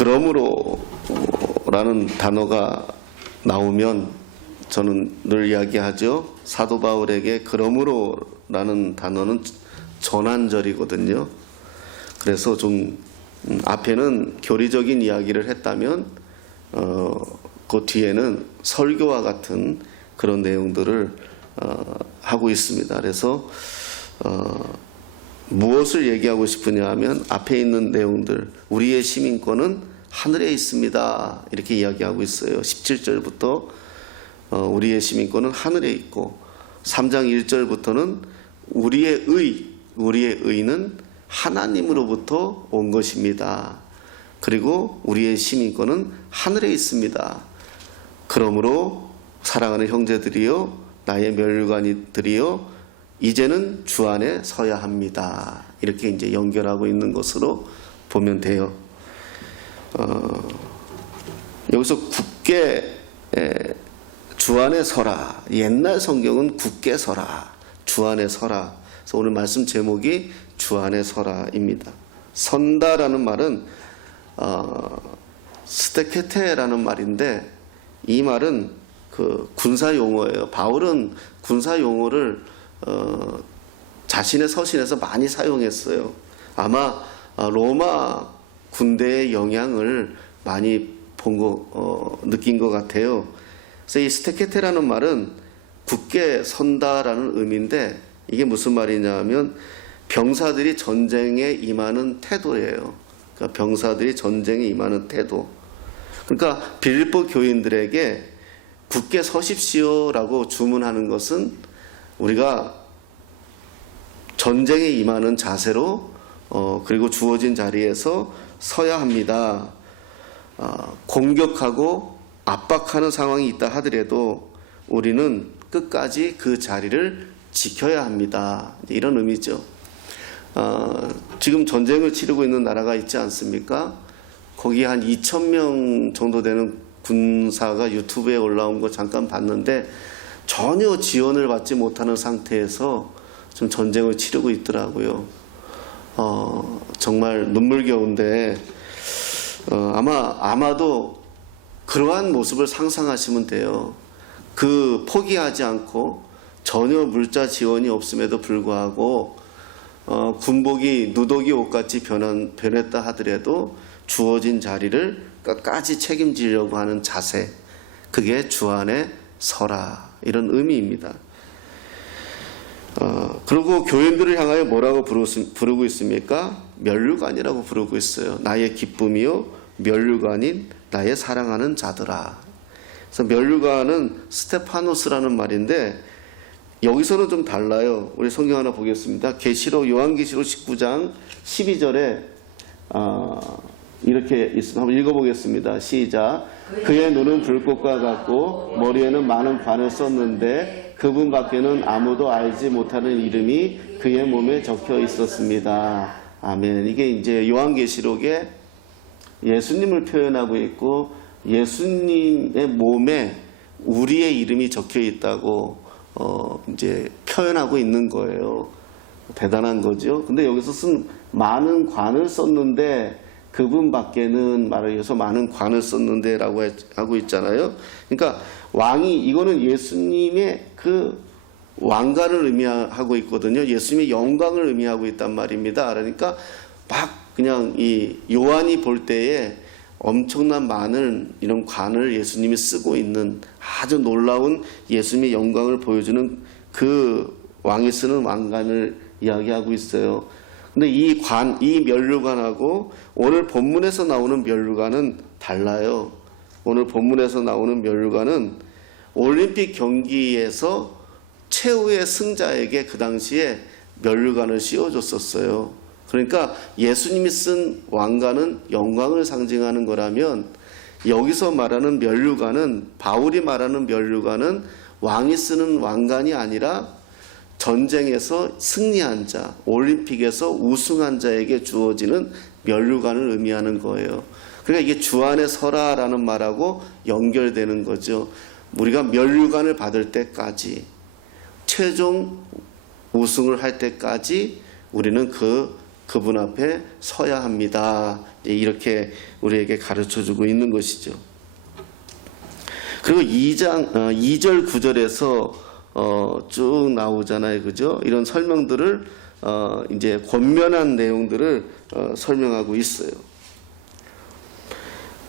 그러므로라는 단어가 나오면 저는 늘 이야기하죠. 사도 바울에게 그러므로라는 단어는 전환절이거든요. 그래서 좀 앞에는 교리적인 이야기를 했다면 그 뒤에는 설교와 같은 그런 내용들을 하고 있습니다. 그래서 무엇을 얘기하고 싶으냐 하면 앞에 있는 내용들, 우리의 시민권은 하늘에 있습니다. 이렇게 이야기하고 있어요. 17절부터 우리의 시민권은 하늘에 있고 3장 1절부터는 우리의 의는 하나님으로부터 온 것입니다. 그리고 우리의 시민권은 하늘에 있습니다. 그러므로 사랑하는 형제들이여, 나의 멸류관이들이여, 이제는 주 안에 서야 합니다. 이렇게 이제 연결하고 있는 것으로 보면 돼요. 여기서 굳게 주 안에 서라. 옛날 성경은 굳게 서라. 주 안에 서라. 그래서 오늘 말씀 제목이 주 안에 서라입니다. 선다라는 말은 스테케테라는 말인데, 이 말은 그 군사 용어예요. 바울은 군사 용어를 자신의 서신에서 많이 사용했어요. 아마 로마 군대의 영향을 많이 느낀 것 같아요. 그래서 이 스테케테라는 말은 굳게 선다라는 의미인데, 이게 무슨 말이냐 하면 병사들이 전쟁에 임하는 태도예요. 그러니까 병사들이 전쟁에 임하는 태도. 그러니까 빌립보 교인들에게 굳게 서십시오라고 주문하는 것은 우리가 전쟁에 임하는 자세로 그리고 주어진 자리에서 서야 합니다. 공격하고 압박하는 상황이 있다 하더라도 우리는 끝까지 그 자리를 지켜야 합니다. 이런 의미죠. 지금 전쟁을 치르고 있는 나라가 있지 않습니까? 거기 한 2,000명 정도 되는 군사가 유튜브에 올라온 거 잠깐 봤는데 전혀 지원을 받지 못하는 상태에서 지금 전쟁을 치르고 있더라고요. 정말 눈물겨운데 아마도 그러한 모습을 상상하시면 돼요. 그 포기하지 않고 전혀 물자 지원이 없음에도 불구하고 군복이 누더기 옷같이 변했다 하더라도 주어진 자리를 끝까지 책임지려고 하는 자세, 그게 주 안에 서라, 이런 의미입니다. 그리고 교인들을 향하여 뭐라고 부르고 있습니까? 멸류관이라고 부르고 있어요. 나의 기쁨이요 멸류관인 나의 사랑하는 자들아. 그래서 멸류관은 스테파노스라는 말인데 여기서는 좀 달라요. 우리 성경 하나 보겠습니다. 요한계시록 19장 12절에 이렇게 있습니다. 한번 읽어보겠습니다. 시작. 그의 눈은 불꽃과 같고 머리에는 많은 관을 썼는데 그분 밖에는 아무도 알지 못하는 이름이 그의 몸에 적혀 있었습니다. 아멘. 이게 이제 요한계시록에 예수님을 표현하고 있고 예수님의 몸에 우리의 이름이 적혀 있다고 이제 표현하고 있는 거예요. 대단한 거죠. 근데 여기서 쓴 많은 관을 썼는데 그분 밖에는 말하여서 많은 관을 썼는데 라고 하고 있잖아요. 그러니까 이거는 예수님의 그 왕관을 의미하고 있거든요. 예수님의 영광을 의미하고 있단 말입니다. 그러니까 막 그냥 이 요한이 볼 때에 엄청난 많은 이런 관을 예수님이 쓰고 있는 아주 놀라운 예수님의 영광을 보여주는 그 왕이 쓰는 왕관을 이야기하고 있어요. 근데 이 멸류관하고 오늘 본문에서 나오는 멸류관은 달라요. 오늘 본문에서 나오는 멸류관은 올림픽 경기에서 최후의 승자에게 그 당시에 멸류관을 씌워줬었어요. 그러니까 예수님이 쓴 왕관은 영광을 상징하는 거라면 여기서 말하는 멸류관은, 바울이 말하는 멸류관은 왕이 쓰는 왕관이 아니라 전쟁에서 승리한 자, 올림픽에서 우승한 자에게 주어지는 멸류관을 의미하는 거예요. 그러니까 이게 주 안에 서라라는 말하고 연결되는 거죠. 우리가 멸류관을 받을 때까지, 최종 우승을 할 때까지 우리는 그 그분 앞에 서야 합니다. 이렇게 우리에게 가르쳐주고 있는 것이죠. 그리고 2절 9절에서 쭉 나오잖아요, 그죠? 이런 설명들을 이제 권면한 내용들을 설명하고 있어요.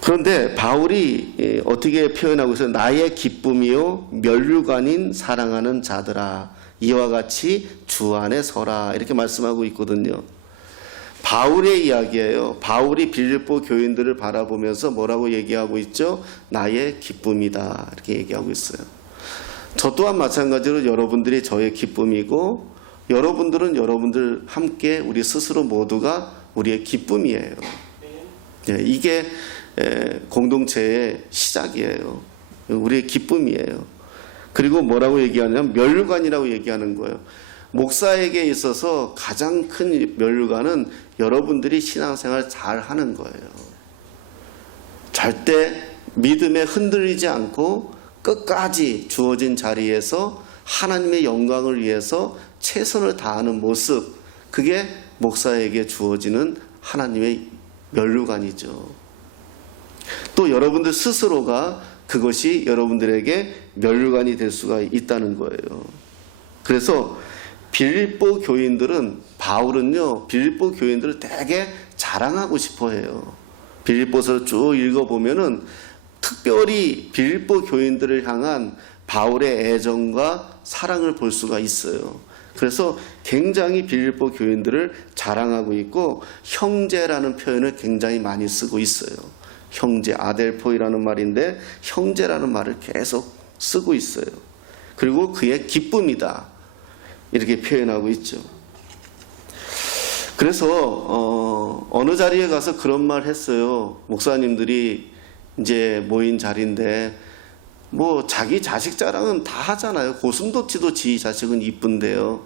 그런데 바울이 어떻게 표현하고 있어요? 나의 기쁨이요 면류관인 사랑하는 자들아 이와 같이 주 안에 서라 이렇게 말씀하고 있거든요. 바울의 이야기예요. 바울이 빌립보 교인들을 바라보면서 뭐라고 얘기하고 있죠? 나의 기쁨이다 이렇게 얘기하고 있어요. 저 또한 마찬가지로 여러분들이 저의 기쁨이고 여러분들은 여러분들 함께 우리 스스로 모두가 우리의 기쁨이에요. 이게 공동체의 시작이에요. 우리의 기쁨이에요. 그리고 뭐라고 얘기하냐면 면류관이라고 얘기하는 거예요. 목사에게 있어서 가장 큰 면류관은 여러분들이 신앙생활 잘 하는 거예요. 절대 믿음에 흔들리지 않고 끝까지 주어진 자리에서 하나님의 영광을 위해서 최선을 다하는 모습, 그게 목사에게 주어지는 하나님의 면류관이죠. 또 여러분들 스스로가 그것이 여러분들에게 면류관이 될 수가 있다는 거예요. 그래서 빌립보 교인들은 바울은요 빌립보 교인들을 되게 자랑하고 싶어해요. 빌립보서를 쭉 읽어보면은 특별히 빌립보 교인들을 향한 바울의 애정과 사랑을 볼 수가 있어요. 그래서 굉장히 빌립보 교인들을 자랑하고 있고 형제라는 표현을 굉장히 많이 쓰고 있어요. 형제, 아델포이라는 말인데 형제라는 말을 계속 쓰고 있어요. 그리고 그의 기쁨이다 이렇게 표현하고 있죠. 그래서 어느 자리에 가서 그런 말 했어요. 목사님들이 이제 모인 자리인데 뭐 자기 자식 자랑은 다 하잖아요. 고슴도치도 지 자식은 이쁜데요.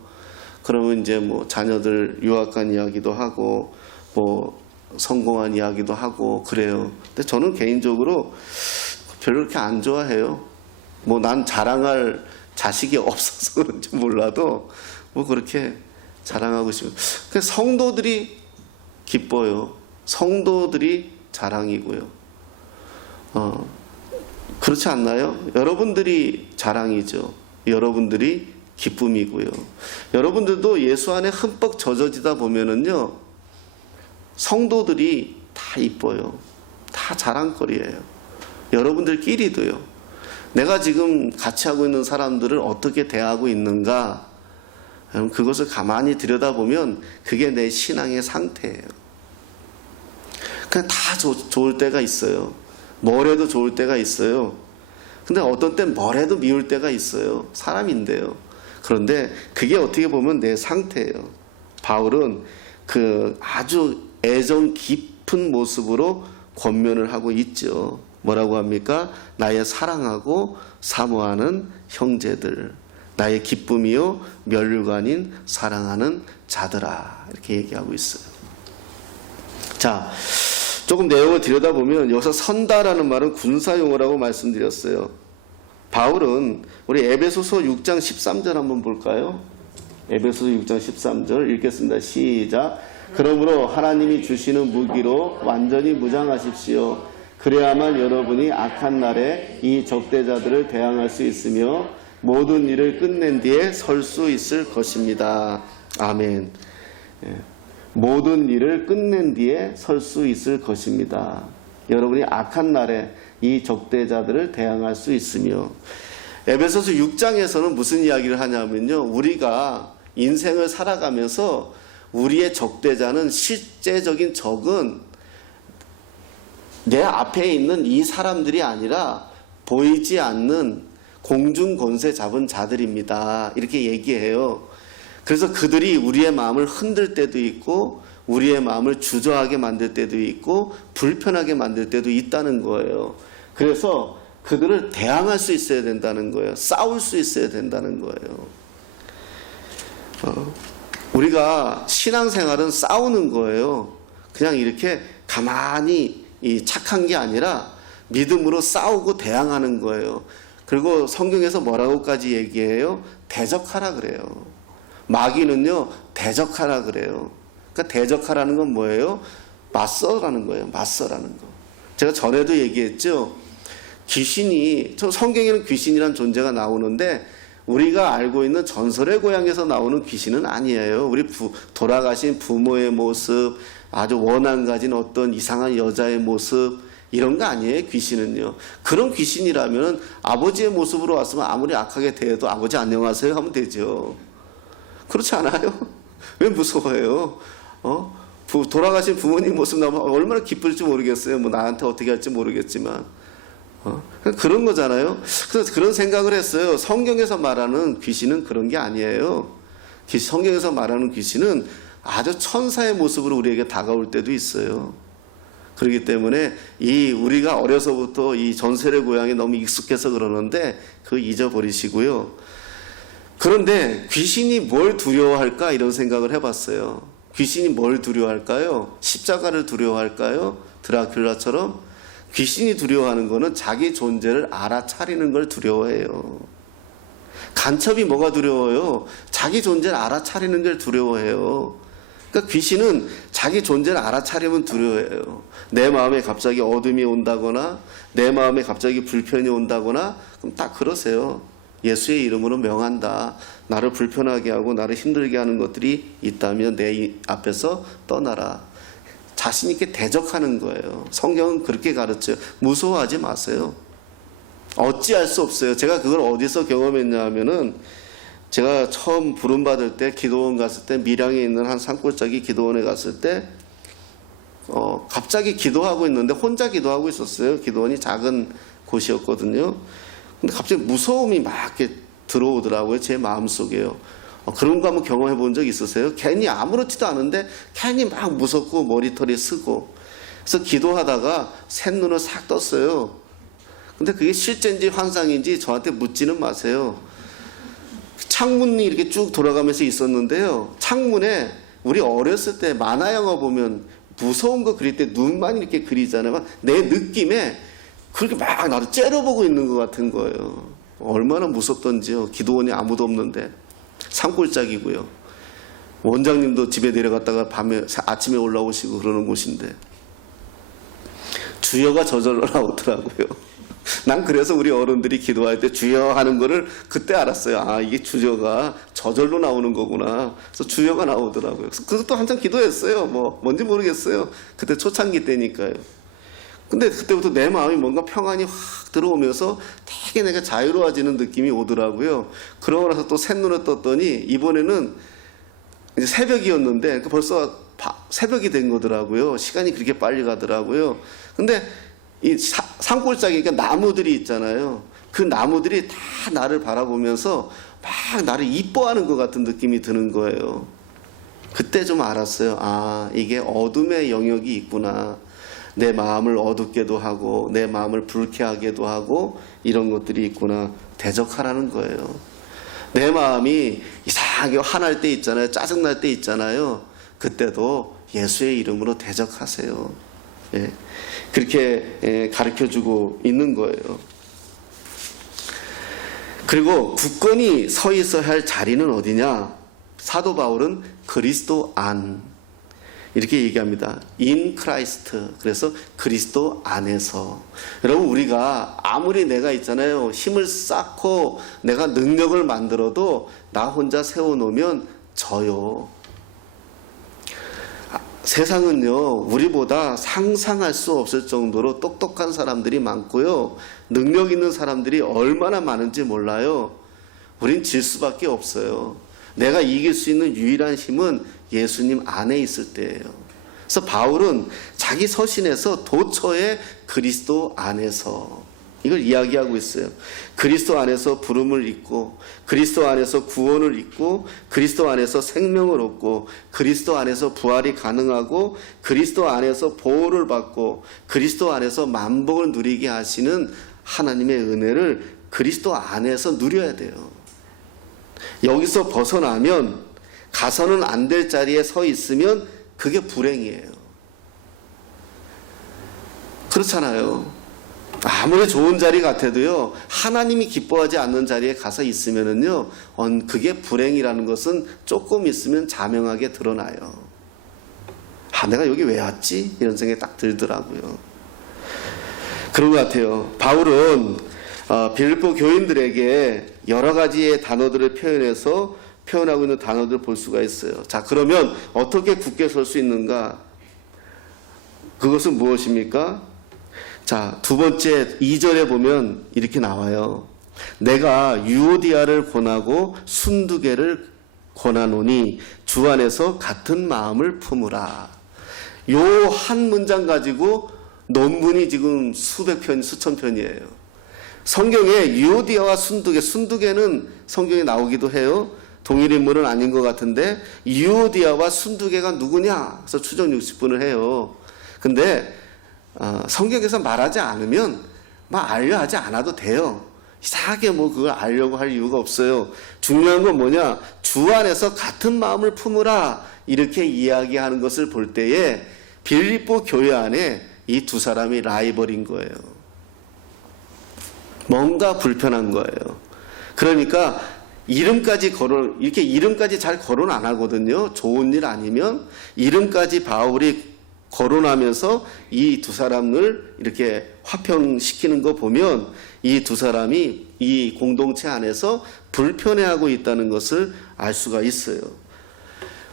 그러면 이제 뭐 자녀들 유학 간 이야기도 하고 뭐 성공한 이야기도 하고 그래요. 근데 저는 개인적으로 별로 그렇게 안 좋아해요. 뭐 난 자랑할 자식이 없어서 그런지 몰라도 뭐 그렇게 자랑하고 싶어요. 성도들이 기뻐요. 성도들이 자랑이고요. 그렇지 않나요? 여러분들이 자랑이죠. 여러분들이 기쁨이고요. 여러분들도 예수 안에 흠뻑 젖어지다 보면은요 성도들이 다 이뻐요. 다 자랑거리예요. 여러분들끼리도요. 내가 지금 같이 하고 있는 사람들을 어떻게 대하고 있는가, 그것을 가만히 들여다보면 그게 내 신앙의 상태예요. 그냥 다 좋을 때가 있어요. 뭐래도 좋을 때가 있어요. 근데 어떤 땐 뭐래도 미울 때가 있어요. 사람인데요. 그런데 그게 어떻게 보면 내 상태예요. 바울은 그 아주 애정 깊은 모습으로 권면을 하고 있죠. 뭐라고 합니까? 나의 사랑하고 사모하는 형제들, 나의 기쁨이요 면류관인 사랑하는 자들아 이렇게 얘기하고 있어요. 자, 조금 내용을 들여다보면 여기서 선다라는 말은 군사용어라고 말씀드렸어요. 바울은 우리 에베소서 6장 13절 한번 볼까요? 에베소서 6장 13절 읽겠습니다. 시작. 그러므로 하나님이 주시는 무기로 완전히 무장하십시오. 그래야만 여러분이 악한 날에 이 적대자들을 대항할 수 있으며 모든 일을 끝낸 뒤에 설 수 있을 것입니다. 아멘. 모든 일을 끝낸 뒤에 설 수 있을 것입니다. 여러분이 악한 날에 이 적대자들을 대항할 수 있으며, 에베소서 6장에서는 무슨 이야기를 하냐면요, 우리가 인생을 살아가면서 우리의 적대자는, 실제적인 적은 내 앞에 있는 이 사람들이 아니라 보이지 않는 공중 권세 잡은 자들입니다. 이렇게 얘기해요. 그래서 그들이 우리의 마음을 흔들 때도 있고 우리의 마음을 주저하게 만들 때도 있고 불편하게 만들 때도 있다는 거예요. 그래서 그들을 대항할 수 있어야 된다는 거예요. 싸울 수 있어야 된다는 거예요. 우리가 신앙생활은 싸우는 거예요. 그냥 이렇게 가만히 착한 게 아니라 믿음으로 싸우고 대항하는 거예요. 그리고 성경에서 뭐라고까지 얘기해요? 대적하라 그래요. 마귀는요, 대적하라 그래요. 그러니까 대적하라는 건 뭐예요? 맞서라는 거예요. 맞서라는 거. 제가 전에도 얘기했죠. 귀신이, 저 성경에는 귀신이란 존재가 나오는데 우리가 알고 있는 전설의 고향에서 나오는 귀신은 아니에요. 우리 돌아가신 부모의 모습, 아주 원한 가진 어떤 이상한 여자의 모습, 이런 거 아니에요. 귀신은요. 그런 귀신이라면 아버지의 모습으로 왔으면 아무리 악하게 대해도 아버지 안녕하세요 하면 되죠. 그렇지 않아요? 왜 무서워해요? 돌아가신 부모님 모습 나오면 얼마나 기쁠지 모르겠어요. 뭐 나한테 어떻게 할지 모르겠지만. 그런 거잖아요. 그래서 그런 생각을 했어요. 성경에서 말하는 귀신은 그런 게 아니에요. 성경에서 말하는 귀신은 아주 천사의 모습으로 우리에게 다가올 때도 있어요. 그렇기 때문에 우리가 어려서부터 이 전설의 고향에 너무 익숙해서 그러는데 그거 잊어버리시고요. 그런데 귀신이 뭘 두려워할까 이런 생각을 해봤어요. 귀신이 뭘 두려워할까요? 십자가를 두려워할까요? 드라큘라처럼? 귀신이 두려워하는 거는 자기 존재를 알아차리는 걸 두려워해요. 간첩이 뭐가 두려워요? 자기 존재를 알아차리는 걸 두려워해요. 그러니까 귀신은 자기 존재를 알아차리면 두려워해요. 내 마음에 갑자기 어둠이 온다거나 내 마음에 갑자기 불편이 온다거나 그럼 딱 그러세요. 예수의 이름으로 명한다. 나를 불편하게 하고 나를 힘들게 하는 것들이 있다면 내 앞에서 떠나라. 자신 있게 대적하는 거예요. 성경은 그렇게 가르쳐요. 무서워하지 마세요. 어찌할 수 없어요. 제가 그걸 어디서 경험했냐 하면은 제가 처음 부름받을 때 기도원 갔을 때 밀양에 있는 한 산골짜기 기도원에 갔을 때 갑자기 기도하고 있는데 혼자 기도하고 있었어요. 기도원이 작은 곳이었거든요. 근데 갑자기 무서움이 막 이렇게 들어오더라고요. 제 마음속에요. 그런 거 한번 경험해 본 적 있으세요? 괜히 아무렇지도 않은데 괜히 막 무섭고 머리털이 쓰고. 그래서 기도하다가 샛눈을 싹 떴어요. 근데 그게 실제인지 환상인지 저한테 묻지는 마세요. 창문이 이렇게 쭉 돌아가면서 있었는데요. 창문에 우리 어렸을 때 만화 영화 보면 무서운 거 그릴 때 눈만 이렇게 그리잖아요. 내 느낌에 그렇게 막 나를 째려보고 있는 것 같은 거예요. 얼마나 무섭던지요. 기도원이 아무도 없는데. 산골짜기고요. 원장님도 집에 내려갔다가 아침에 올라오시고 그러는 곳인데 주여가 저절로 나오더라고요. 난 그래서 우리 어른들이 기도할 때 주여 하는 거를 그때 알았어요. 아, 이게 주여가 저절로 나오는 거구나. 그래서 주여가 나오더라고요. 그래서 그것도 한참 기도했어요. 뭔지 모르겠어요. 그때 초창기 때니까요. 근데 그때부터 내 마음이 뭔가 평안이 확 들어오면서 되게 내가 자유로워지는 느낌이 오더라고요. 그러고 나서 또 샛눈을 떴더니 이번에는 이제 새벽이었는데 벌써 새벽이 된 거더라고요. 시간이 그렇게 빨리 가더라고요. 근데 이 산골짜기니까 나무들이 있잖아요. 그 나무들이 다 나를 바라보면서 막 나를 이뻐하는 것 같은 느낌이 드는 거예요. 그때 좀 알았어요. 아, 이게 어둠의 영역이 있구나. 내 마음을 어둡게도 하고 내 마음을 불쾌하게도 하고 이런 것들이 있구나. 대적하라는 거예요. 내 마음이 이상하게 화날 때 있잖아요. 짜증날 때 있잖아요. 그때도 예수의 이름으로 대적하세요. 예. 그렇게 가르쳐주고 있는 거예요. 그리고 굳건히 서 있어야 할 자리는 어디냐? 사도 바울은 그리스도 안 이렇게 얘기합니다. In Christ. 그래서 그리스도 안에서. 여러분, 우리가 아무리 내가 있잖아요. 힘을 쌓고 내가 능력을 만들어도 나 혼자 세워놓으면 져요. 세상은요, 우리보다 상상할 수 없을 정도로 똑똑한 사람들이 많고요. 능력 있는 사람들이 얼마나 많은지 몰라요. 우린 질 수밖에 없어요. 내가 이길 수 있는 유일한 힘은 예수님 안에 있을 때예요. 그래서 바울은 자기 서신에서 도처에 그리스도 안에서 이걸 이야기하고 있어요. 그리스도 안에서 부름을 입고 그리스도 안에서 구원을 입고 그리스도 안에서 생명을 얻고 그리스도 안에서 부활이 가능하고 그리스도 안에서 보호를 받고 그리스도 안에서 만복을 누리게 하시는 하나님의 은혜를 그리스도 안에서 누려야 돼요. 여기서 벗어나면 가서는 안 될 자리에 서 있으면 그게 불행이에요. 그렇잖아요. 아무리 좋은 자리 같아도요, 하나님이 기뻐하지 않는 자리에 가서 있으면은요, 그게 불행이라는 것은 조금 있으면 자명하게 드러나요. 내가 여기 왜 왔지? 이런 생각이 딱 들더라고요. 그런 것 같아요. 바울은 빌립보 교인들에게 여러 가지의 단어들을 표현하고 있는 단어들을 볼 수가 있어요. 자, 그러면 어떻게 굳게 설 수 있는가? 그것은 무엇입니까? 자, 두 번째 2절에 보면 이렇게 나와요. 내가 유오디아를 권하고 순두개를 권하노니 주 안에서 같은 마음을 품으라. 요 한 문장 가지고 논문이 지금 수백 편, 수천 편이에요. 성경에 유오디아와 순두개는 성경에 나오기도 해요. 동일 인물은 아닌 것 같은데 유오디아와 순두개가 누구냐? 그래서 추정 60분을 해요. 근데 성경에서 말하지 않으면 알려 하지 않아도 돼요. 이상하게 그걸 알려고 할 이유가 없어요. 중요한 건 뭐냐? 주 안에서 같은 마음을 품으라 이렇게 이야기하는 것을 볼 때에 빌립보 교회 안에 이 두 사람이 라이벌인 거예요. 뭔가 불편한 거예요. 그러니까 이름까지 잘 거론 안 하거든요. 좋은 일 아니면 이름까지 바울이 거론하면서 이 두 사람을 이렇게 화평시키는 거 보면 이 두 사람이 이 공동체 안에서 불편해하고 있다는 것을 알 수가 있어요.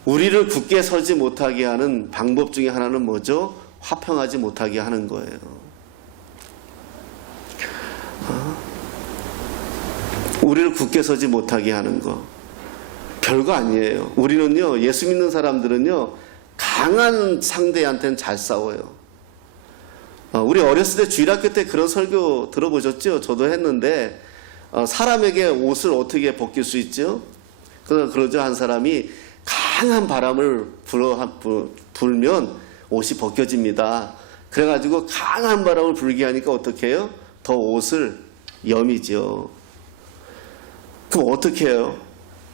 우리를 굳게 서지 못하게 하는 방법 중에 하나는 뭐죠? 화평하지 못하게 하는 거예요. 우리를 굳게 서지 못하게 하는 거 별거 아니에요. 우리는요, 예수 믿는 사람들은요, 강한 상대한테는 잘 싸워요. 우리 어렸을 때 주일학교 때 그런 설교 들어보셨죠? 저도 했는데 사람에게 옷을 어떻게 벗길 수 있죠? 그러죠. 한 사람이 강한 바람을 불면 옷이 벗겨집니다. 그래가지고 강한 바람을 불게 하니까 어떻게 해요? 더 옷을 여미죠. 그럼 어떻게 해요?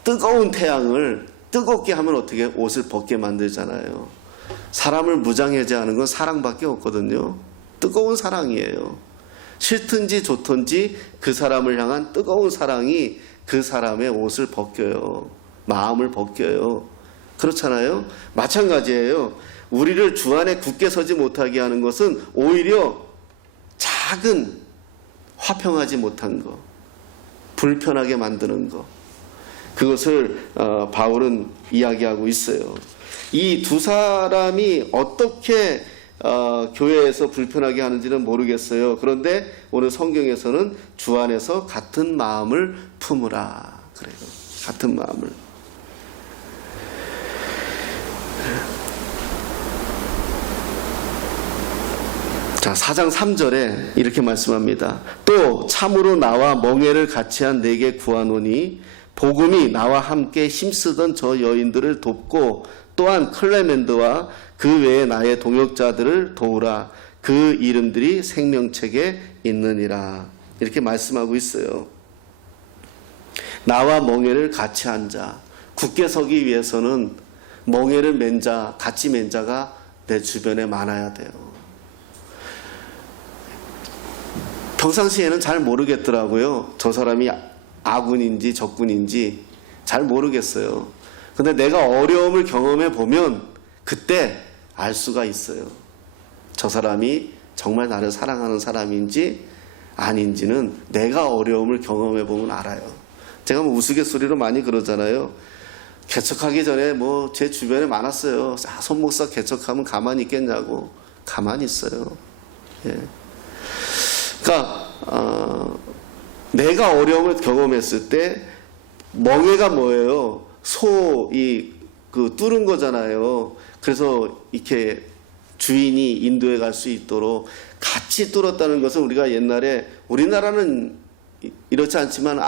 뜨거운 태양을 뜨겁게 하면 어떻게 옷을 벗게 만들잖아요. 사람을 무장해제하는 건 사랑밖에 없거든요. 뜨거운 사랑이에요. 싫든지 좋든지 그 사람을 향한 뜨거운 사랑이 그 사람의 옷을 벗겨요. 마음을 벗겨요. 그렇잖아요. 마찬가지예요. 우리를 주 안에 굳게 서지 못하게 하는 것은 오히려 작은 화평하지 못한 것, 불편하게 만드는 것, 그것을 바울은 이야기하고 있어요. 이 두 사람이 어떻게 교회에서 불편하게 하는지는 모르겠어요. 그런데 오늘 성경에서는 주 안에서 같은 마음을 품으라 그래요. 같은 마음을. 자, 4장 3절에 이렇게 말씀합니다. 또 참으로 나와 멍에를 같이 한 내게 구하노니 복음이 나와 함께 힘쓰던 저 여인들을 돕고 또한 클레멘드와 그 외에 나의 동역자들을 도우라. 그 이름들이 생명책에 있느니라. 이렇게 말씀하고 있어요. 나와 멍에를 같이 한 자. 굳게 서기 위해서는 멍에를 맨 자, 같이 맨 자가 내 주변에 많아야 돼요. 평상시에는 잘 모르겠더라고요. 저 사람이 아군인지 적군인지 잘 모르겠어요. 근데 내가 어려움을 경험해 보면 그때 알 수가 있어요. 저 사람이 정말 나를 사랑하는 사람인지 아닌지는 내가 어려움을 경험해 보면 알아요. 제가 우스갯소리로 많이 그러잖아요. 개척하기 전에 제 주변에 많았어요. 손 목사 개척하면 가만히 있겠냐고. 가만히 있어요. 예. 그러니까 내가 어려움을 경험했을 때 멍에가 뭐예요? 그 뚫은 거잖아요. 그래서 이렇게 주인이 인도해 갈 수 있도록 같이 뚫었다는 것은 우리가 옛날에 우리나라는 이렇지 않지만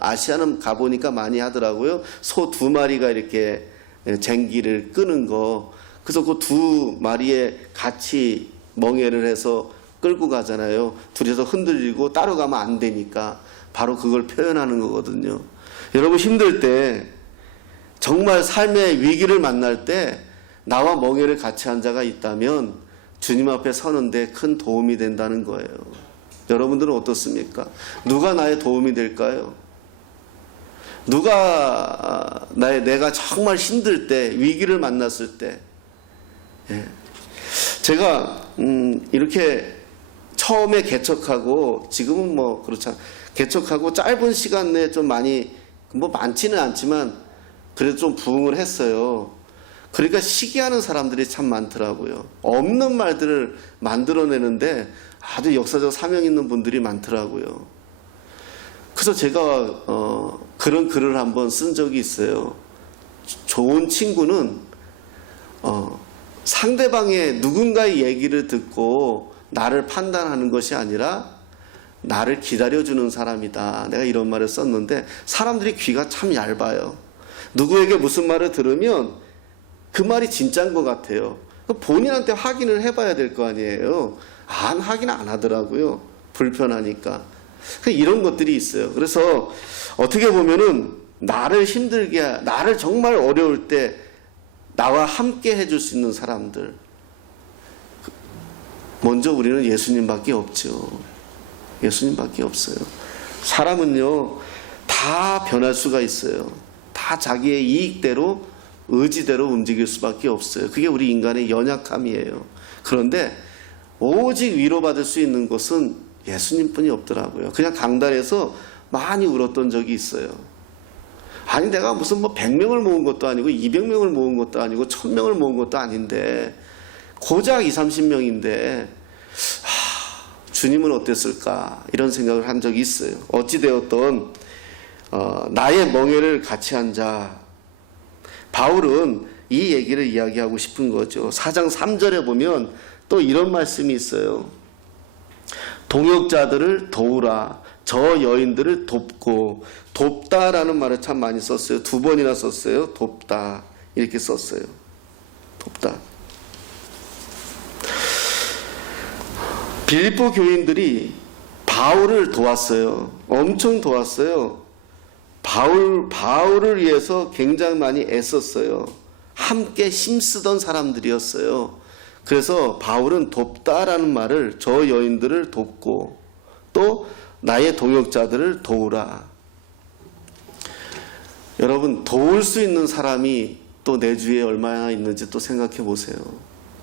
아시아는 가보니까 많이 하더라고요. 소 2마리가 이렇게 쟁기를 끄는 거. 그래서 그 2마리에 같이 멍에를 해서 끌고 가잖아요. 둘이서 흔들리고 따로 가면 안 되니까 바로 그걸 표현하는 거거든요. 여러분 힘들 때 정말 삶의 위기를 만날 때 나와 멍에를 같이 한 자가 있다면 주님 앞에 서는데 큰 도움이 된다는 거예요. 여러분들은 어떻습니까? 누가 나의 도움이 될까요? 누가 내가 정말 힘들 때, 위기를 만났을 때 예. 제가 이렇게 처음에 개척하고 지금은 뭐 그렇잖아. 개척하고 짧은 시간 내에 좀 많이 뭐 많지는 않지만 그래도 좀 부흥을 했어요. 그러니까 시기하는 사람들이 참 많더라고요. 없는 말들을 만들어내는데 아주 역사적 사명 있는 분들이 많더라고요. 그래서 제가 그런 글을 한번 쓴 적이 있어요. 좋은 친구는 상대방의 누군가의 얘기를 듣고 나를 판단하는 것이 아니라 나를 기다려주는 사람이다. 내가 이런 말을 썼는데 사람들이 귀가 참 얇아요. 누구에게 무슨 말을 들으면 그 말이 진짜인 것 같아요. 본인한테 확인을 해봐야 될 거 아니에요. 확인 안 하더라고요. 불편하니까. 이런 것들이 있어요. 그래서 어떻게 보면은 나를 정말 어려울 때 나와 함께 해줄 수 있는 사람들. 먼저 우리는 예수님밖에 없죠. 예수님밖에 없어요. 사람은요, 다 변할 수가 있어요. 다 자기의 이익대로, 의지대로 움직일 수밖에 없어요. 그게 우리 인간의 연약함이에요. 그런데 오직 위로받을 수 있는 것은 예수님뿐이 없더라고요. 그냥 강단에서 많이 울었던 적이 있어요. 아니, 내가 무슨 뭐 100명을 모은 것도 아니고 200명을 모은 것도 아니고 1000명을 모은 것도 아닌데 고작 20, 30명인데 주님은 어땠을까 이런 생각을 한 적이 있어요. 어찌되었던 나의 멍에를 같이 한 자, 바울은 이 얘기를 이야기하고 싶은 거죠. 4장 3절에 보면 또 이런 말씀이 있어요. 동역자들을 도우라, 저 여인들을 돕고. 돕다라는 말을 참 많이 썼어요. 2번이나 썼어요. 돕다 이렇게 썼어요. 돕다. 빌립보 교인들이 바울을 도왔어요. 엄청 도왔어요. 바울을 위해서 굉장히 많이 애썼어요. 함께 힘쓰던 사람들이었어요. 그래서 바울은 돕다라는 말을 저 여인들을 돕고 또 나의 동역자들을 도우라. 여러분, 도울 수 있는 사람이 또 내 주위에 얼마나 있는지 또 생각해 보세요.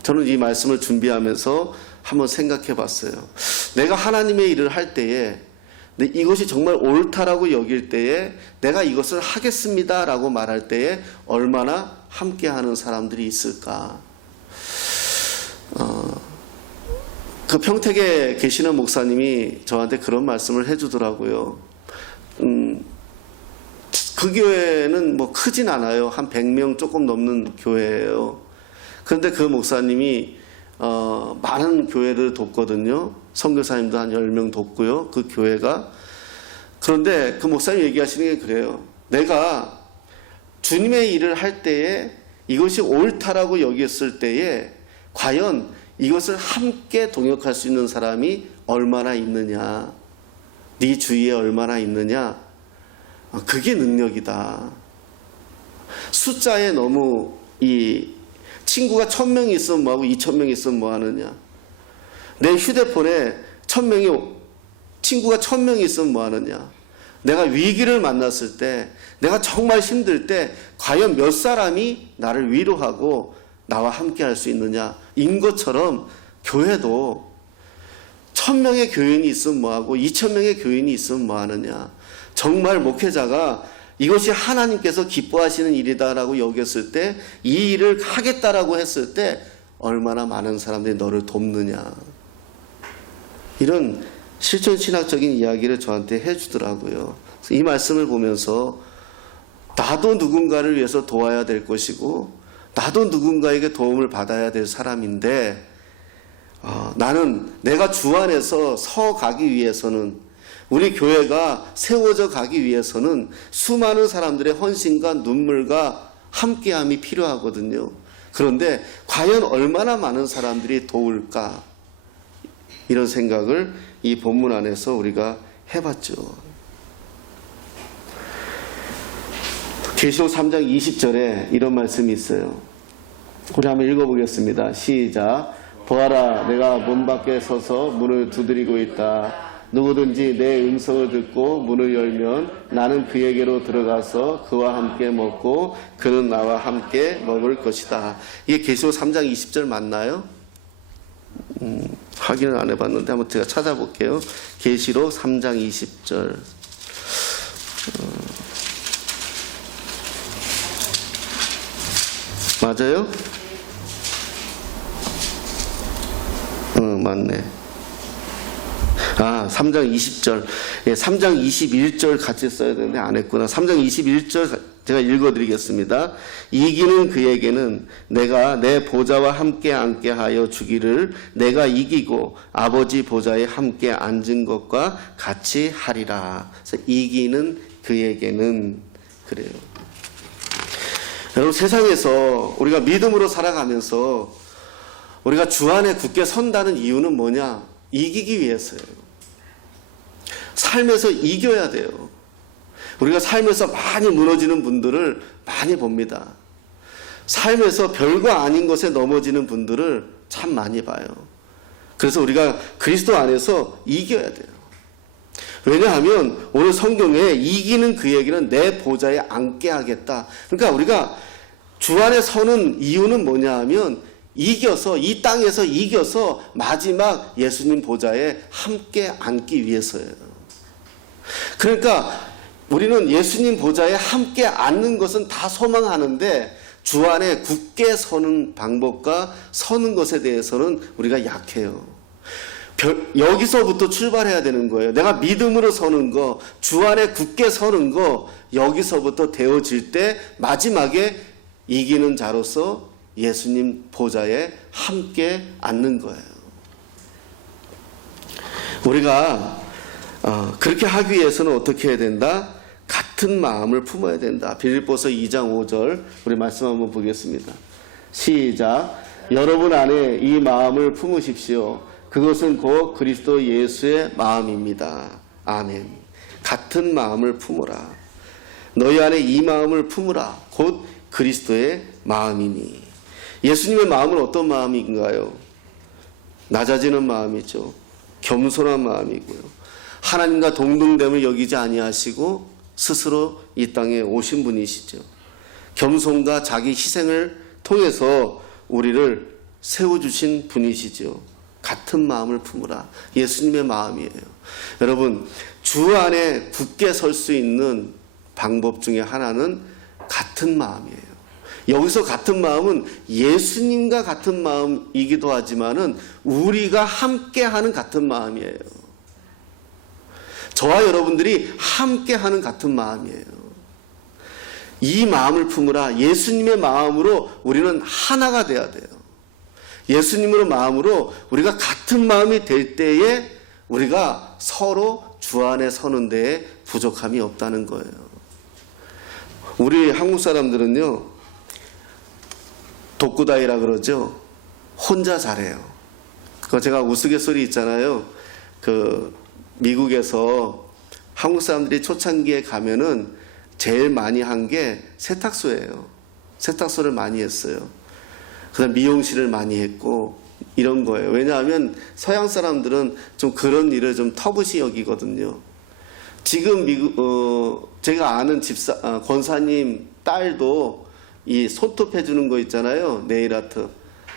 저는 이 말씀을 준비하면서 한번 생각해 봤어요. 내가 하나님의 일을 할 때에 이것이 정말 옳다라고 여길 때에 내가 이것을 하겠습니다라고 말할 때에 얼마나 함께하는 사람들이 있을까. 그 평택에 계시는 목사님이 저한테 그런 말씀을 해주더라고요. 그 교회는 뭐 크진 않아요. 한 100명 조금 넘는 교회예요. 그런데 그 목사님이 많은 교회를 돕거든요. 선교사님도 한 10명 돕고요. 그 교회가. 그런데 그 목사님 얘기하시는 게 그래요. 내가 주님의 일을 할 때에 이것이 옳다라고 여겼을 때에 과연 이것을 함께 동역할 수 있는 사람이 얼마나 있느냐, 네 주위에 얼마나 있느냐, 그게 능력이다. 숫자에 너무 이 친구가 1000명이 있으면 뭐하고 2000명이 있으면 뭐하느냐, 내 휴대폰에 친구가 1000명이 있으면 뭐하느냐, 내가 위기를 만났을 때, 내가 정말 힘들 때 과연 몇 사람이 나를 위로하고 나와 함께 할 수 있느냐. 인 것처럼 교회도 1000명의 교인이 있으면 뭐하고 2000명의 교인이 있으면 뭐하느냐. 정말 목회자가 이것이 하나님께서 기뻐하시는 일이다라고 여겼을 때, 이 일을 하겠다라고 했을 때 얼마나 많은 사람들이 너를 돕느냐. 이런 실천신학적인 이야기를 저한테 해주더라고요. 이 말씀을 보면서 나도 누군가를 위해서 도와야 될 것이고 나도 누군가에게 도움을 받아야 될 사람인데 나는 내가 주 안에서 서 가기 위해서는, 우리 교회가 세워져 가기 위해서는 수많은 사람들의 헌신과 눈물과 함께함이 필요하거든요. 그런데 과연 얼마나 많은 사람들이 도울까? 이런 생각을 이 본문 안에서 우리가 해봤죠. 계시록 3장 20절에 이런 말씀이 있어요. 우리 한번 읽어보겠습니다. 시작. 보아라, 내가 문 밖에 서서 문을 두드리고 있다. 누구든지 내 음성을 듣고 문을 열면 나는 그에게로 들어가서 그와 함께 먹고 그는 나와 함께 먹을 것이다. 이게 계시록 3장 20절 맞나요? 확인을 안 해봤는데 한번 제가 찾아볼게요. 계시록 3장 20절. 맞아요? 맞네. 3장 20절. 예, 3장 21절 같이 써야 되는데 안 했구나. 3장 21절 제가 읽어드리겠습니다. 이기는 그에게는 내가 내 보좌와 함께 앉게 하여 주기를 내가 이기고 아버지 보좌에 함께 앉은 것과 같이 하리라. 그래서 이기는 그에게는 그래요. 여러분, 세상에서 우리가 믿음으로 살아가면서 우리가 주 안에 굳게 선다는 이유는 뭐냐? 이기기 위해서예요. 삶에서 이겨야 돼요. 우리가 삶에서 많이 무너지는 분들을 많이 봅니다. 삶에서 별거 아닌 것에 넘어지는 분들을 참 많이 봐요. 그래서 우리가 그리스도 안에서 이겨야 돼요. 왜냐하면 오늘 성경에 이기는 그에게는 내 보좌에 앉게 하겠다. 그러니까 우리가 주 안에 서는 이유는 뭐냐 하면 이겨서, 이 땅에서 이겨서 마지막 예수님 보좌에 함께 앉기 위해서예요. 그러니까 우리는 예수님 보좌에 함께 앉는 것은 다 소망하는데 주 안에 굳게 서는 방법과 서는 것에 대해서는 우리가 약해요. 여기서부터 출발해야 되는 거예요. 내가 믿음으로 서는 거, 주 안에 굳게 서는 거, 여기서부터 되어질 때 마지막에 이기는 자로서 예수님 보좌에 함께 앉는 거예요. 우리가 그렇게 하기 위해서는 어떻게 해야 된다? 같은 마음을 품어야 된다. 빌립보서 2장 5절 우리 말씀 한번 보겠습니다. 시작. 여러분 안에 이 마음을 품으십시오. 그것은 곧 그리스도 예수의 마음입니다. 아멘. 같은 마음을 품으라. 너희 안에 이 마음을 품으라. 곧 그리스도의 마음이니. 예수님의 마음은 어떤 마음인가요? 낮아지는 마음이죠. 겸손한 마음이고요. 하나님과 동등됨을 여기지 아니하시고 스스로 이 땅에 오신 분이시죠. 겸손과 자기 희생을 통해서 우리를 세워주신 분이시죠. 같은 마음을 품으라. 예수님의 마음이에요. 여러분, 주 안에 굳게 설 수 있는 방법 중에 하나는 같은 마음이에요. 여기서 같은 마음은 예수님과 같은 마음이기도 하지만은 우리가 함께하는 같은 마음이에요. 저와 여러분들이 함께하는 같은 마음이에요. 이 마음을 품으라. 예수님의 마음으로 우리는 하나가 돼야 돼요. 예수님으로 마음으로 우리가 같은 마음이 될 때에 우리가 서로 주 안에 서는 데에 부족함이 없다는 거예요. 우리 한국 사람들은요, 독구다이라 그러죠. 혼자 잘해요. 그거 제가 우스갯소리 있잖아요. 미국에서 한국 사람들이 초창기에 가면은 제일 많이 한 게 세탁소예요. 세탁소를 많이 했어요. 그다음 미용실을 많이 했고 이런 거예요. 왜냐하면 서양 사람들은 좀 그런 일을 좀 터부시 여기거든요. 지금 제가 아는 권사님 딸도 이 손톱 해주는 거 있잖아요. 네일 아트.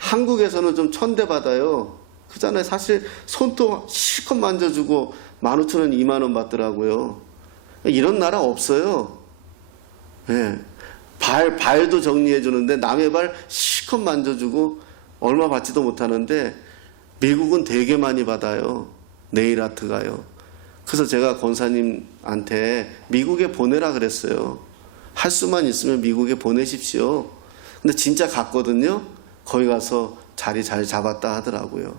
한국에서는 좀 천대받아요. 그잖아요. 사실 손톱 실컷 만져주고 15,000원, 20,000원 받더라고요. 이런 나라 없어요. 네. 발도 정리해 주는데 남의 발 실컷 만져주고 얼마 받지도 못하는데 미국은 되게 많이 받아요. 네일 아트가요. 그래서 제가 권사님한테 미국에 보내라 그랬어요. 할 수만 있으면 미국에 보내십시오. 근데 진짜 갔거든요. 거기 가서 자리 잘 잡았다 하더라고요.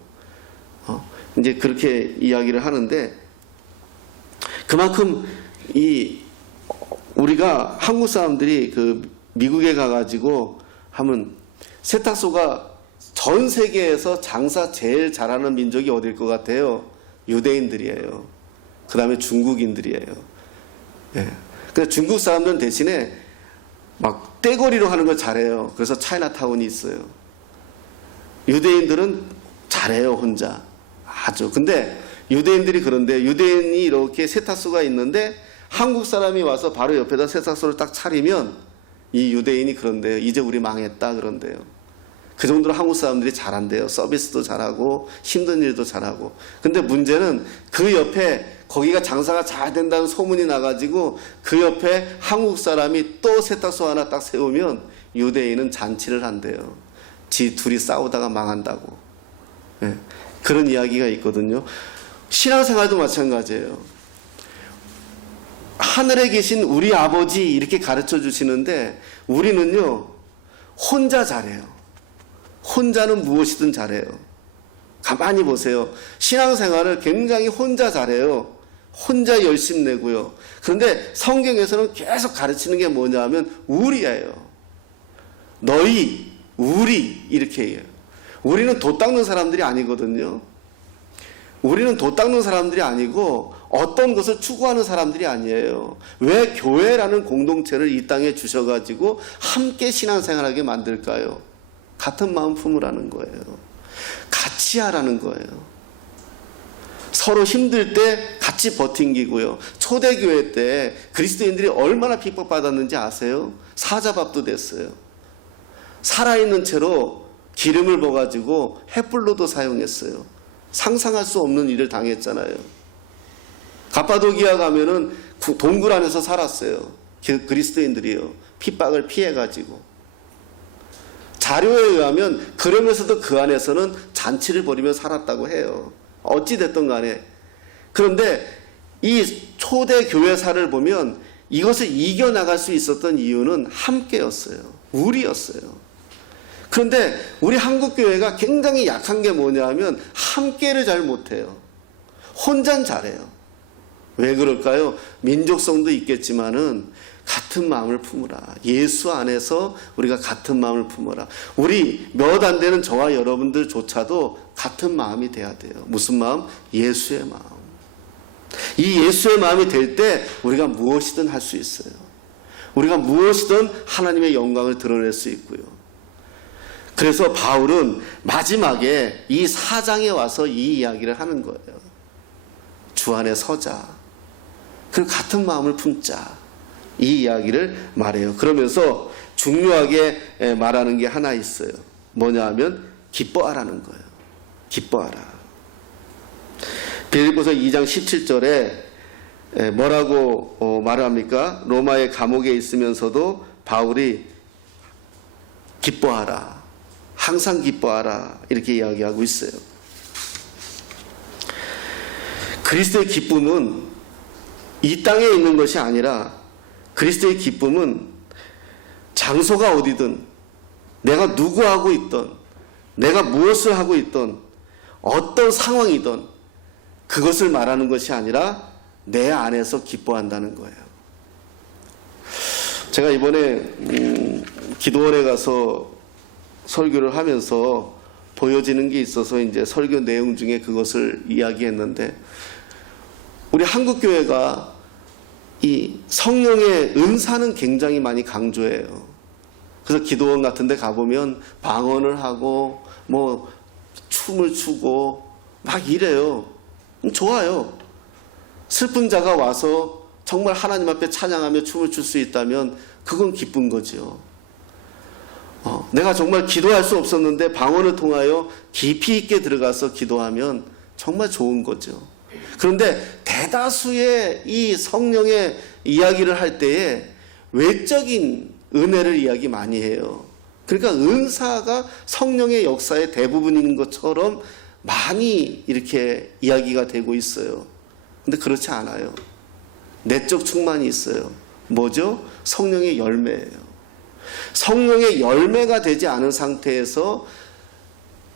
이제 그렇게 이야기를 하는데 그만큼 우리가 한국 사람들이 미국에 가가지고 하면 세탁소가 전 세계에서 장사 제일 잘하는 민족이 어딜 것 같아요? 유대인들이에요. 그 다음에 중국인들이에요. 예. 근데 중국 사람들은 대신에 막 떼거리로 하는 걸 잘해요. 그래서 차이나타운이 있어요. 유대인들은 잘해요, 혼자. 아주. 근데 유대인들이 그런데 유대인이 이렇게 세탁소가 있는데 한국 사람이 와서 바로 옆에다 세탁소를 딱 차리면 이 유대인이 그런데요. 이제 우리 망했다 그런데요. 그 정도로 한국 사람들이 잘한대요. 서비스도 잘하고 힘든 일도 잘하고. 근데 문제는 그 옆에 거기가 장사가 잘 된다는 소문이 나가지고 그 옆에 한국 사람이 또 세탁소 하나 딱 세우면 유대인은 잔치를 한대요. 지 둘이 싸우다가 망한다고. 네. 그런 이야기가 있거든요. 신앙생활도 마찬가지예요. 하늘에 계신 우리 아버지 이렇게 가르쳐 주시는데 우리는요 혼자 잘해요. 혼자는 무엇이든 잘해요. 가만히 보세요. 신앙생활을 굉장히 혼자 잘해요. 혼자 열심 내고요. 그런데 성경에서는 계속 가르치는 게 뭐냐 하면 우리예요. 너희, 우리 이렇게 해요. 우리는 돛 닦는 사람들이 아니거든요. 우리는 돛 닦는 사람들이 아니고 어떤 것을 추구하는 사람들이 아니에요. 왜 교회라는 공동체를 이 땅에 주셔가지고 함께 신앙생활하게 만들까요? 같은 마음 품으라는 거예요. 같이 하라는 거예요. 서로 힘들 때 같이 버팅기고요. 초대교회 때 그리스도인들이 얼마나 핍박받았는지 아세요? 사자밥도 됐어요. 살아있는 채로 기름을 부어가지고 횃불로도 사용했어요. 상상할 수 없는 일을 당했잖아요. 가파도기아 가면은 동굴 안에서 살았어요. 그리스도인들이요. 핍박을 피해가지고. 자료에 의하면 그러면서도 그 안에서는 잔치를 벌이며 살았다고 해요. 어찌됐든 간에. 그런데 이 초대 교회사를 보면 이것을 이겨나갈 수 있었던 이유는 함께였어요. 우리였어요. 그런데 우리 한국교회가 굉장히 약한 게 뭐냐 하면 함께를 잘 못해요. 혼자는 잘해요. 왜 그럴까요? 민족성도 있겠지만은 같은 마음을 품으라. 예수 안에서 우리가 같은 마음을 품어라. 우리 몇 안 되는 저와 여러분들조차도 같은 마음이 돼야 돼요. 무슨 마음? 예수의 마음. 이 예수의 마음이 될 때 우리가 무엇이든 할 수 있어요. 우리가 무엇이든 하나님의 영광을 드러낼 수 있고요. 그래서 바울은 마지막에 이 4장에 와서 이 이야기를 하는 거예요. 주 안에 서자. 그리고 같은 마음을 품자. 이 이야기를 말해요. 그러면서 중요하게 말하는 게 하나 있어요. 뭐냐 하면 기뻐하라는 거예요. 기뻐하라. 빌립보서 2장 17절에 뭐라고 말을 합니까? 로마의 감옥에 있으면서도 바울이 기뻐하라. 항상 기뻐하라. 이렇게 이야기하고 있어요. 그리스도의 기쁨은 이 땅에 있는 것이 아니라 그리스도의 기쁨은 장소가 어디든 내가 누구하고 있던 내가 무엇을 하고 있던 어떤 상황이든 그것을 말하는 것이 아니라 내 안에서 기뻐한다는 거예요. 제가 이번에 기도원에 가서 설교를 하면서 보여지는 게 있어서 이제 설교 내용 중에 그것을 이야기했는데 우리 한국교회가 이 성령의 은사는 굉장히 많이 강조해요. 그래서 기도원 같은 데 가보면 방언을 하고 뭐 춤을 추고 막 이래요. 좋아요. 슬픈 자가 와서 정말 하나님 앞에 찬양하며 춤을 출 수 있다면 그건 기쁜 거죠. 내가 정말 기도할 수 없었는데 방언을 통하여 깊이 있게 들어가서 기도하면 정말 좋은 거죠. 그런데 대다수의 이 성령의 이야기를 할 때에 외적인 은혜를 이야기 많이 해요. 그러니까 은사가 성령의 역사의 대부분인 것처럼 많이 이렇게 이야기가 되고 있어요. 근데 그렇지 않아요. 내적 충만이 있어요. 뭐죠? 성령의 열매예요. 성령의 열매가 되지 않은 상태에서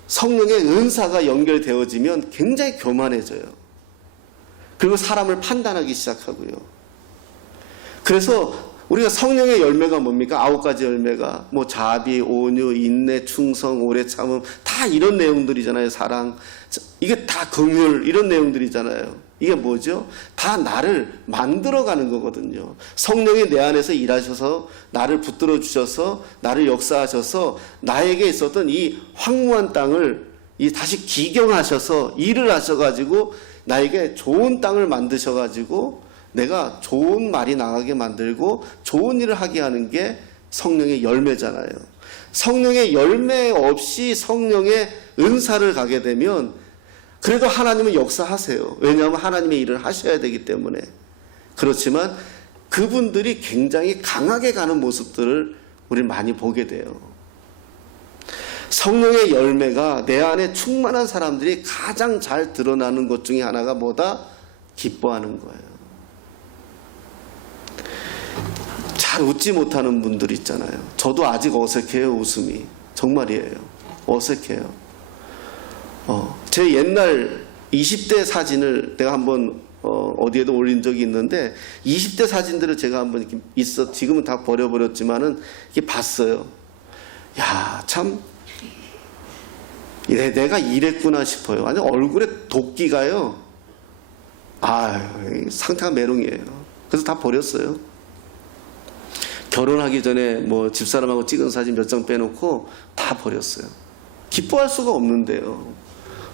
성령의 은사가 연결되어지면 굉장히 교만해져요. 그리고 사람을 판단하기 시작하고요. 그래서 우리가 성령의 열매가 뭡니까? 9가지 열매가 뭐 자비, 온유, 인내, 충성, 오래 참음 다 이런 내용들이잖아요. 사랑. 이게 다 긍휼 이런 내용들이잖아요. 이게 뭐죠? 다 나를 만들어가는 거거든요. 성령이 내 안에서 일하셔서 나를 붙들어 주셔서 나를 역사하셔서 나에게 있었던 이 황무한 땅을 다시 기경하셔서 일을 하셔가지고 나에게 좋은 땅을 만드셔가지고 내가 좋은 말이 나가게 만들고 좋은 일을 하게 하는 게 성령의 열매잖아요. 성령의 열매 없이 성령의 은사를 가게 되면 그래도 하나님은 역사하세요. 왜냐하면 하나님의 일을 하셔야 되기 때문에. 그렇지만 그분들이 굉장히 강하게 가는 모습들을 우리는 많이 보게 돼요. 성령의 열매가 내 안에 충만한 사람들이 가장 잘 드러나는 것 중에 하나가 뭐다? 기뻐하는 거예요. 잘 웃지 못하는 분들 있잖아요. 저도 아직 어색해요, 웃음이. 정말이에요. 어색해요. 제 옛날 20대 사진을 내가 한번 어디에도 올린 적이 있는데 20대 사진들을 제가 한번 이렇게 지금은 다 버려버렸지만은 이렇게 봤어요. 야, 참 내가 이랬구나 싶어요. 아니 얼굴에 도끼가요. 상태가 메롱이에요. 그래서 다 버렸어요. 결혼하기 전에 뭐 집사람하고 찍은 사진 몇 장 빼놓고 다 버렸어요. 기뻐할 수가 없는데요.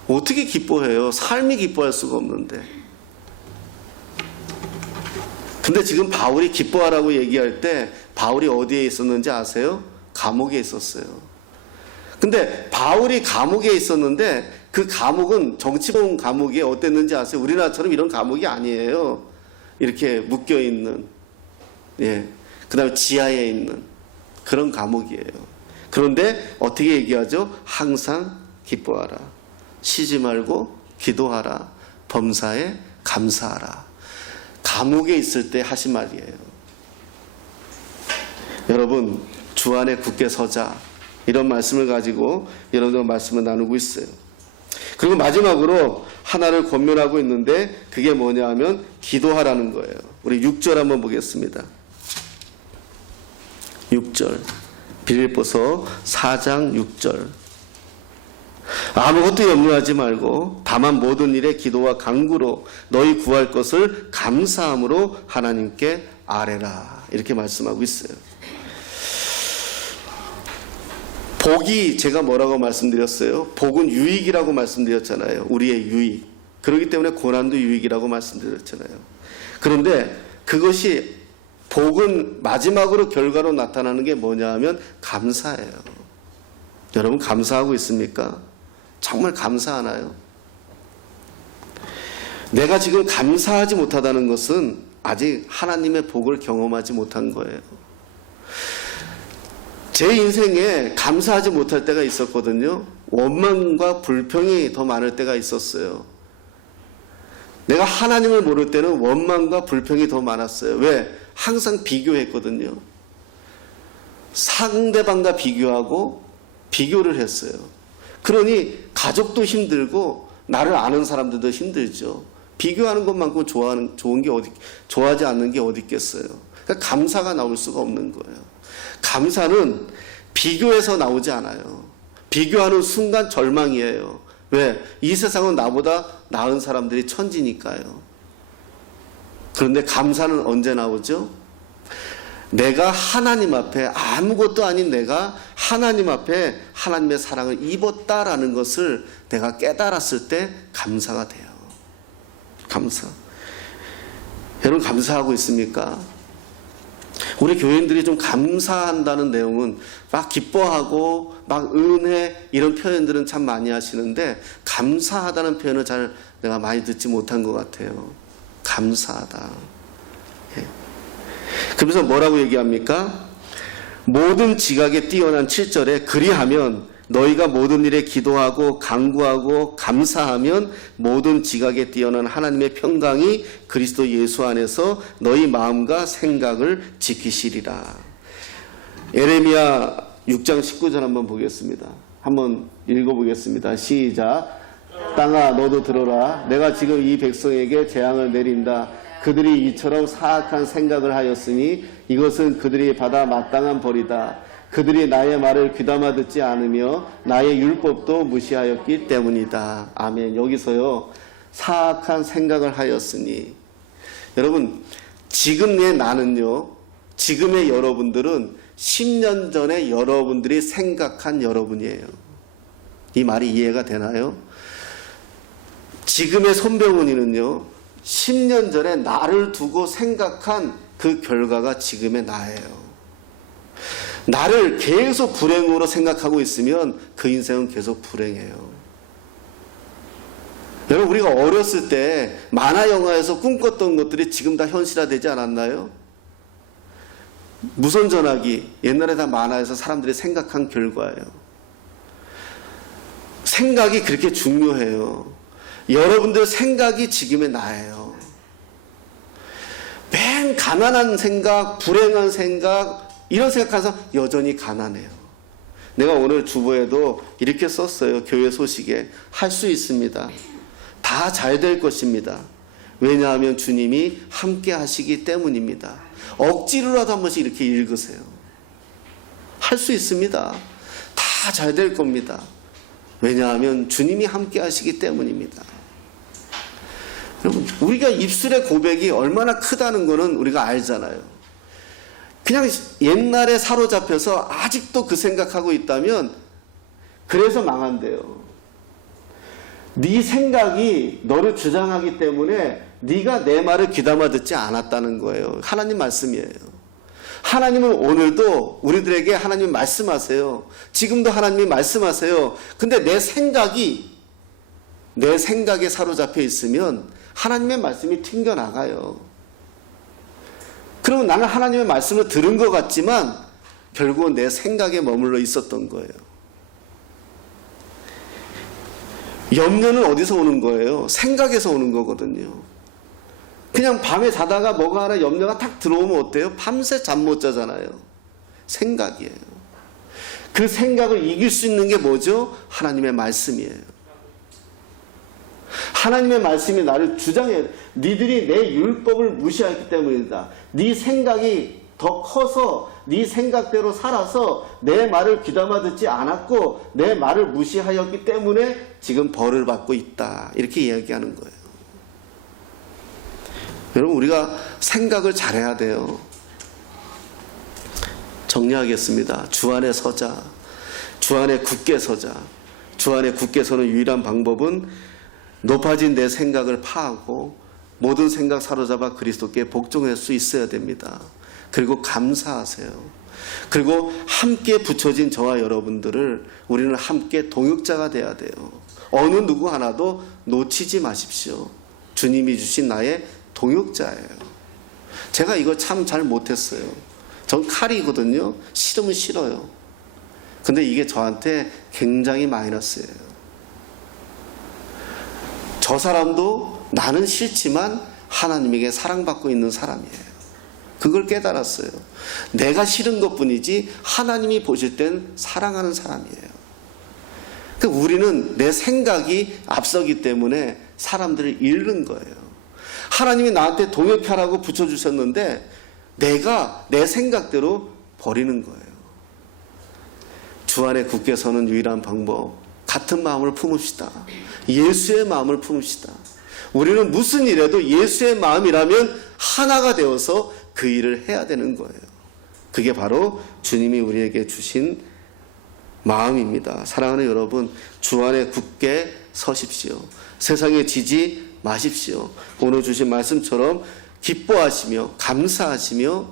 어떻게 기뻐해요? 삶이 기뻐할 수가 없는데. 근데 지금 바울이 기뻐하라고 얘기할 때 바울이 어디에 있었는지 아세요? 감옥에 있었어요. 근데 바울이 감옥에 있었는데 그 감옥은 정치범 감옥이 어땠는지 아세요? 우리나라처럼 이런 감옥이 아니에요. 이렇게 묶여있는, 그 다음에 지하에 있는 그런 감옥이에요. 그런데 어떻게 얘기하죠? 항상 기뻐하라. 쉬지 말고 기도하라. 범사에 감사하라. 감옥에 있을 때 하신 말이에요. 여러분, 주 안에 굳게 서자. 이런 말씀을 가지고 여러분과 말씀을 나누고 있어요. 그리고 마지막으로 하나를 권면하고 있는데 그게 뭐냐 하면 기도하라는 거예요. 우리 6절 한번 보겠습니다. 6절 빌립보서 4장 6절 아무것도 염려하지 말고 다만 모든 일에 기도와 간구로 너희 구할 것을 감사함으로 하나님께 아뢰라. 이렇게 말씀하고 있어요. 복이 제가 뭐라고 말씀드렸어요? 복은 유익이라고 말씀드렸잖아요. 우리의 유익. 그렇기 때문에 고난도 유익이라고 말씀드렸잖아요. 그런데 그것이 복은 마지막으로 결과로 나타나는 게 뭐냐 하면 감사예요. 여러분 감사하고 있습니까? 정말 감사하나요? 내가 지금 감사하지 못하다는 것은 아직 하나님의 복을 경험하지 못한 거예요. 제 인생에 감사하지 못할 때가 있었거든요. 원망과 불평이 더 많을 때가 있었어요. 내가 하나님을 모를 때는 원망과 불평이 더 많았어요. 왜? 항상 비교했거든요. 상대방과 비교하고 비교를 했어요. 그러니 가족도 힘들고 나를 아는 사람들도 힘들죠. 비교하는 것만큼 좋은 게 좋아하지 않는 게 어디 있겠어요. 그러니까 감사가 나올 수가 없는 거예요. 감사는 비교해서 나오지 않아요. 비교하는 순간 절망이에요. 왜? 이 세상은 나보다 나은 사람들이 천지니까요. 그런데 감사는 언제 나오죠? 내가 하나님 앞에 아무것도 아닌 내가 하나님 앞에 하나님의 사랑을 입었다라는 것을 내가 깨달았을 때 감사가 돼요. 감사. 여러분 감사하고 있습니까? 우리 교인들이 좀 감사한다는 내용은 막 기뻐하고 막 은혜 이런 표현들은 참 많이 하시는데 감사하다는 표현을 잘 내가 많이 듣지 못한 것 같아요. 감사하다. 그래서 뭐라고 얘기합니까? 모든 지각에 뛰어난 7절에 그리하면 너희가 모든 일에 기도하고 간구하고 감사하면 모든 지각에 뛰어난 하나님의 평강이 그리스도 예수 안에서 너희 마음과 생각을 지키시리라. 예레미야 6장 19절 한번 보겠습니다. 한번 읽어보겠습니다. 시작. 땅아 너도 들어라. 내가 지금 이 백성에게 재앙을 내린다. 그들이 이처럼 사악한 생각을 하였으니 이것은 그들이 받아 마땅한 벌이다. 그들이 나의 말을 귀담아 듣지 않으며 나의 율법도 무시하였기 때문이다. 아멘. 여기서요. 사악한 생각을 하였으니. 여러분 지금의 나는요. 지금의 여러분들은 10년 전에 여러분들이 생각한 여러분이에요. 이 말이 이해가 되나요? 지금의 손병훈이는요, 10년 전에 나를 두고 생각한 그 결과가 지금의 나예요. 나를 계속 불행으로 생각하고 있으면 그 인생은 계속 불행해요. 여러분, 우리가 어렸을 때 만화 영화에서 꿈꿨던 것들이 지금 다 현실화되지 않았나요? 무선전화기, 옛날에 다 만화에서 사람들이 생각한 결과예요. 생각이 그렇게 중요해요. 여러분들 생각이 지금의 나예요. 맨 가난한 생각, 불행한 생각, 이런 생각하면서 여전히 가난해요. 내가 오늘 주보에도 이렇게 썼어요. 교회 소식에. 할 수 있습니다. 다 잘 될 것입니다. 왜냐하면 주님이 함께 하시기 때문입니다. 억지로라도 한 번씩 이렇게 읽으세요. 할 수 있습니다. 다 잘 될 겁니다. 왜냐하면 주님이 함께 하시기 때문입니다. 여러분, 우리가 입술의 고백이 얼마나 크다는 것은 우리가 알잖아요. 그냥 옛날에 사로잡혀서 아직도 그 생각하고 있다면 그래서 망한대요. 네 생각이 너를 주장하기 때문에 네가 내 말을 귀담아 듣지 않았다는 거예요. 하나님 말씀이에요. 하나님은 오늘도 우리들에게 하나님 말씀하세요. 지금도 하나님이 말씀하세요. 근데 내 생각에 사로잡혀 있으면 하나님의 말씀이 튕겨나가요. 그러면 나는 하나님의 말씀을 들은 것 같지만 결국은 내 생각에 머물러 있었던 거예요. 염려는 어디서 오는 거예요? 생각에서 오는 거거든요. 그냥 밤에 자다가 뭐가 하나 염려가 탁 들어오면 어때요? 밤새 잠 못 자잖아요. 생각이에요. 그 생각을 이길 수 있는 게 뭐죠? 하나님의 말씀이에요. 하나님의 말씀이 나를 주장해요. 니들이 내 율법을 무시하기 때문이다. 네 생각이 더 커서 네 생각대로 살아서 내 말을 귀담아 듣지 않았고 내 말을 무시하였기 때문에 지금 벌을 받고 있다. 이렇게 이야기하는 거예요. 여러분, 우리가 생각을 잘해야 돼요. 정리하겠습니다. 주 안에 서자. 주 안에 굳게 서자. 주 안에 굳게 서는 유일한 방법은 높아진 내 생각을 파하고 모든 생각 사로잡아 그리스도께 복종할 수 있어야 됩니다. 그리고 감사하세요. 그리고 함께 붙여진 저와 여러분들을 우리는 함께 동역자가 돼야 돼요. 어느 누구 하나도 놓치지 마십시오. 주님이 주신 나의 동역자예요. 제가 이거 참 잘 못했어요. 전 칼이거든요. 싫으면 싫어요. 근데 이게 저한테 굉장히 마이너스예요. 저 사람도 나는 싫지만 하나님에게 사랑받고 있는 사람이에요. 그걸 깨달았어요. 내가 싫은 것뿐이지 하나님이 보실 땐 사랑하는 사람이에요. 그러니까 우리는 내 생각이 앞서기 때문에 사람들을 잃는 거예요. 하나님이 나한테 동역하라고 붙여주셨는데 내가 내 생각대로 버리는 거예요. 주 안에 굳게 서는 유일한 방법, 같은 마음을 품읍시다. 예수의 마음을 품읍시다. 우리는 무슨 일에도 예수의 마음이라면 하나가 되어서 그 일을 해야 되는 거예요. 그게 바로 주님이 우리에게 주신 마음입니다. 사랑하는 여러분, 주 안에 굳게 서십시오. 세상에 지지 마십시오. 오늘 주신 말씀처럼 기뻐하시며 감사하시며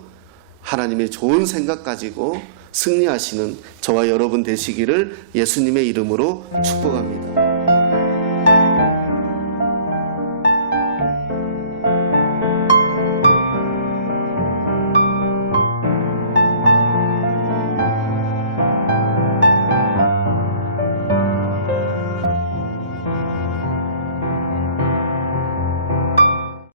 하나님의 좋은 생각 가지고 승리하시는 저와 여러분 되시기를 예수님의 이름으로 축복합니다.